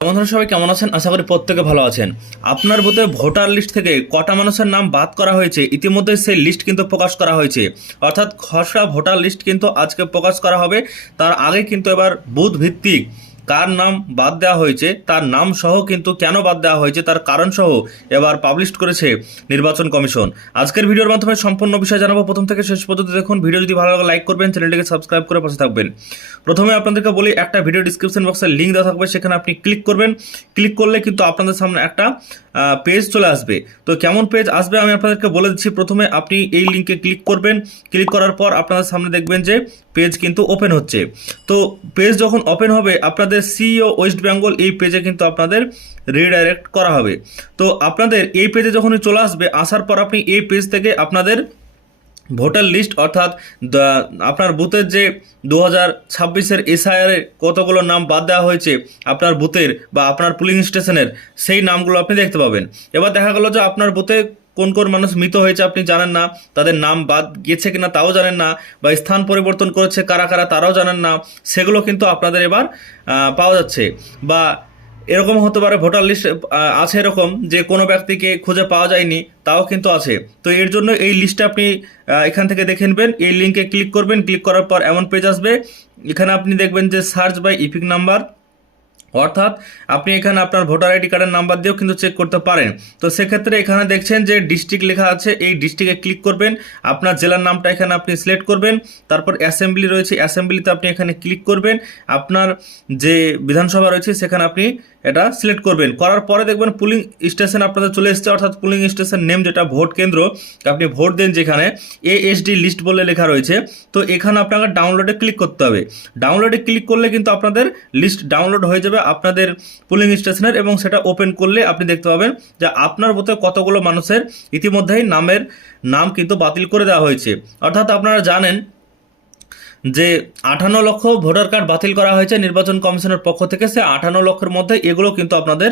বন্ধুরা, সবাই কেমন আছেন? আশা করি প্রত্যেকে ভালো আছেন। আপনার বুথে ভোটার লিস্ট থেকে কটা মানুষের নাম বাদ করা হয়েছে? ইতিমধ্যে সেই লিস্ট কিন্তু প্রকাশ করা হয়েছে। অর্থাৎ খসড়া ভোটার লিস্ট কিন্তু আজকে প্রকাশ করা হবে। তার আগে কিন্তু এবার বুথ ভিত্তিক কার নাম বাদ দেওয়া হয়েছে, তার নাম সহ কিন্তু কেন বাদ দেওয়া হয়েছে, তার কারণ সহ এবার পাবলিশ করেছে নির্বাচন কমিশন। আজকের ভিডিওর মাধ্যমে সম্পূর্ণ বিষয় জানাব। প্রথম থেকে শেষ পর্যন্ত দেখুন। ভিডিও যদি ভালো লাগে লাইক করবেন, চ্যানেলটিকে সাবস্ক্রাইব করে পাশে থাকবেন। প্রথমে আপনাদেরকে বলি, একটা ভিডিও ডিসক্রিপশন বক্সের লিঙ্ক দেওয়া থাকবে, সেখানে আপনি ক্লিক করবেন। ক্লিক করলে কিন্তু আপনাদের সামনে একটা পেজ চলে আসবে। তো কেমন পেজ আসবে আমি আপনাদেরকে বলে দিচ্ছি। প্রথমে আপনি এই লিঙ্কে ক্লিক করবেন। ক্লিক করার পর আপনাদের সামনে দেখবেন যে পেজ কিন্তু ওপেন হচ্ছে। তো পেজ যখন ওপেন হবে, আপনাদের সিও ওয়েস্ট বেঙ্গল এই পেজে কিন্তু আপনাদের রিডাইরেক্ট করা হবে। তো আপনাদের এই পেজে যখনই চলে আসবে, আসার পর আপনি এই পেজ থেকে আপনাদের ভোটার লিস্ট অর্থাৎ আপনার বুথের যে দু হাজার ছাব্বিশের এসআইআরে কতগুলো নাম বাদ দেওয়া হয়েছে আপনার বুথের বা আপনার পুলিং স্টেশনের সেই নামগুলো আপনি দেখতে পাবেন। এবার দেখা গেল যে আপনার বুথে কোন কোন মানুষ মৃত হয়েছে আপনি জানেন না, তাদের নাম বাদ গিয়েছে কিনা তাও জানেন না, বা স্থান পরিবর্তন করেছে কারা কারা তারাও জানেন না, সেগুলো কিন্তু আপনাদের এবার পাওয়া যাচ্ছে। বা এরকম হতে পারে ভোটার লিস্ট আছে এরকম যে কোনো ব্যক্তিকে খুঁজে পাওয়া যায়নি, তাও কিন্তু আছে। তো এর জন্য এই লিস্টটা আপনি এখান থেকে দেখে নেবেন, এই লিঙ্কে ক্লিক করবেন, ক্লিক করার পর এমন পেজ আসবে, এখানে আপনি দেখবেন যে সার্চ বাই ইপিক নাম্বার অর্থাৎ আপনি এখানে আপনার ভোটার আইডি কার্ডের নাম্বার দিয়েও কিন্তু চেক করতে পারেন। তো সেক্ষেত্রে এখানে দেখছেন যে ডিস্ট্রিক্ট লেখা আছে, এই ডিস্ট্রিক্টে ক্লিক করবেন, আপনার জেলার নামটা এখানে আপনি সিলেক্ট করবেন, তারপর অ্যাসেম্বলি রয়েছে অ্যাসেম্বলিতে আপনি এখানে ক্লিক করবেন, আপনার যে বিধানসভা রয়েছে সেখানে আপনি এটা সিলেক্ট করবেন। করার পরে দেখবেন পুলিং স্টেশন আপনাদের চলে এসেছে, অর্থাৎ পুলিং স্টেশন নেম যেটা, ভোট কেন্দ্র। আপনি ভোট দেন যেখানে এএসডি লিস্ট বলে লেখা রয়েছে। তো এখানে আপনাকে ডাউনলোডে ক্লিক করতে হবে। ডাউনলোডে ক্লিক করলে কিন্তু আপনাদের লিস্ট ডাউনলোড হয়ে যাবে আপনাদের পুলিং স্টেশনের এবং সেটা ওপেন করলে আপনি দেখতে পাবেন যে আপনার মতো কতগুলো মানুষের ইতিমধ্যেই নামের নাম কিন্তু বাতিল করে দেওয়া হয়েছে। অর্থাৎ আপনারা জানেন যে আঠান্ন লক্ষ ভোটার কার্ড বাতিল করা হয়েছে, নির্বাচন কমিশনের পক্ষ থেকে সে আঠান্ন লক্ষের মধ্যে এগুলো কিন্তু আপনাদের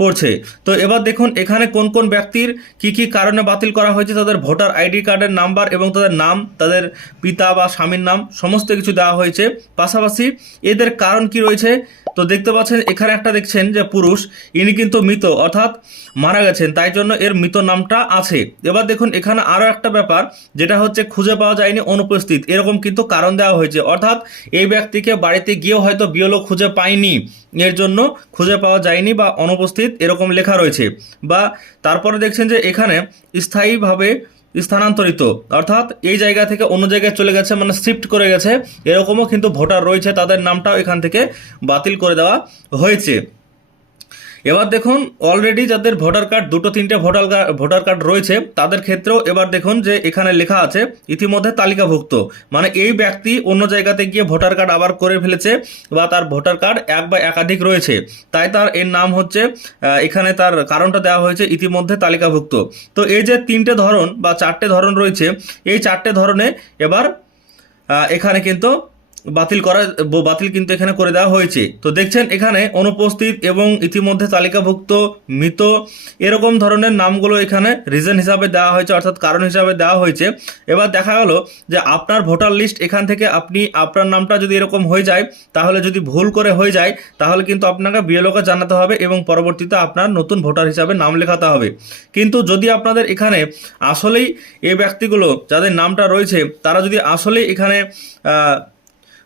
পড়ছে। তো এবার দেখুন, এখানে কোন কোন ব্যক্তির কি কি কারণে বাতিল করা হয়েছে, তাদের ভোটার আইডি কার্ডের নাম্বার এবং তাদের নাম, তাদের পিতা বা স্বামীর নাম, সমস্ত কিছু দেওয়া হয়েছে। পাশাপাশি এদের কারণ কি রয়েছে? তো দেখতে পাচ্ছেন, এখানে একটা দেখছেন যে পুরুষ, ইনি কিন্তু মৃত, অর্থাৎ মারা গেছেন, তাই জন্য এর মৃত নামটা আছে। এবার দেখুন, এখানে আরও একটা ব্যাপার, যেটা হচ্ছে খুঁজে পাওয়া যায়নি, অনুপস্থিত, এরকম কিন্তু কারণ দেওয়া হয়েছে। অর্থাৎ এই ব্যক্তিকে বাড়িতে গিয়েও হয়তো বিয়লো খুঁজে পায়নি। এর জন্য খুঁজে পাওয়া যায়নি বা অনুপস্থিত এরকম লেখা রয়েছে। বা তারপরে দেখছেন যে এখানে স্থায়ীভাবে স্থানান্তরিত। অর্থাৎ এই জায়গা থেকে অন্য জায়গায় চলে গেছে মানে শিফট করে গেছে। এরকমও কিন্তু ভোটার রয়েছে, তাদের নামটাও এখান থেকে বাতিল করে দেওয়া হয়েছে। এবার দেখুন অলরেডি যাদের ভোটার কার্ড দুটো তিনটে ভোটার ভোটার কার্ড রয়েছে, তাদের ক্ষেত্রেও এবার দেখুন যে এখানে লেখা আছে, ইতিমধ্যে তালিকাভুক্ত। মানে এই ব্যক্তি অন্য জায়গাতে গিয়ে ভোটার কার্ড আবার করে ফেলেছে বা তার ভোটার কার্ড এক বা একাধিক রয়েছে। তাই তার এর নাম হচ্ছে এখানে তার কারণটা দেওয়া হয়েছে, ইতিমধ্যে তালিকাভুক্ত। তো এই যে তিনটে ধরন বা চারটে ধরন রয়েছে, এই চারটে ধরনে এবার এখানে কিন্তু বাতিল করা বাতিল কিন্তু এখানে করে দেওয়া হয়েছে। তো দেখছেন, এখানে অনুপস্থিত এবং ইতিমধ্যে তালিকাভুক্ত মৃত, এরকম ধরনের নামগুলো এখানে রিজন হিসাবে দেওয়া হয়েছে, অর্থাৎ কারণ হিসাবে দেওয়া হয়েছে। এবার দেখা গেল যে আপনার ভোটার লিস্ট এখান থেকে আপনি, আপনার নামটা যদি এরকম হয়ে যায়, তাহলে যদি ভুল করে হয়ে যায়, তাহলে কিন্তু আপনাকে বিএলওকে জানাতে হবে এবং পরবর্তীতে আপনার নতুন ভোটার হিসাবে নাম লেখাতে হবে। কিন্তু যদি আপনাদের এখানে আসলেই এই ব্যক্তিগুলো যাদের নামটা রয়েছে, তারা যদি আসলেই এখানে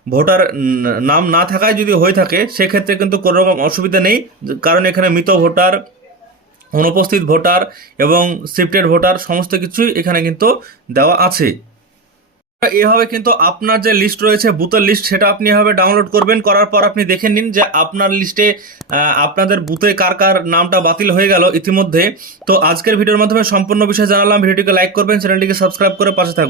ভোটার নাম না থাকায় যদি হয়ে থাকে, সেক্ষেত্রে কিন্তু কোনো রকম অসুবিধা নেই। কারণ এখানে মৃত ভোটার, অনুপস্থিত ভোটার এবং শিফটেড ভোটার সমস্ত কিছুই এখানে কিন্তু দেওয়া আছে। এভাবে কিন্তু আপনার যে লিস্ট রয়েছে, বুথের লিস্ট সেটা আপনি এভাবে ডাউনলোড করবেন, করার পর আপনি দেখে নিন যে আপনার লিস্টে আপনাদের বুথে কার কার নামটা বাতিল হয়ে গেল ইতিমধ্যে। তো আজকের ভিডিওর মাধ্যমে সম্পূর্ণ বিষয় জানালাম। ভিডিওটিকে লাইক করবেন, চ্যানেলটিকে সাবস্ক্রাইব করে পাশে থাকবেন।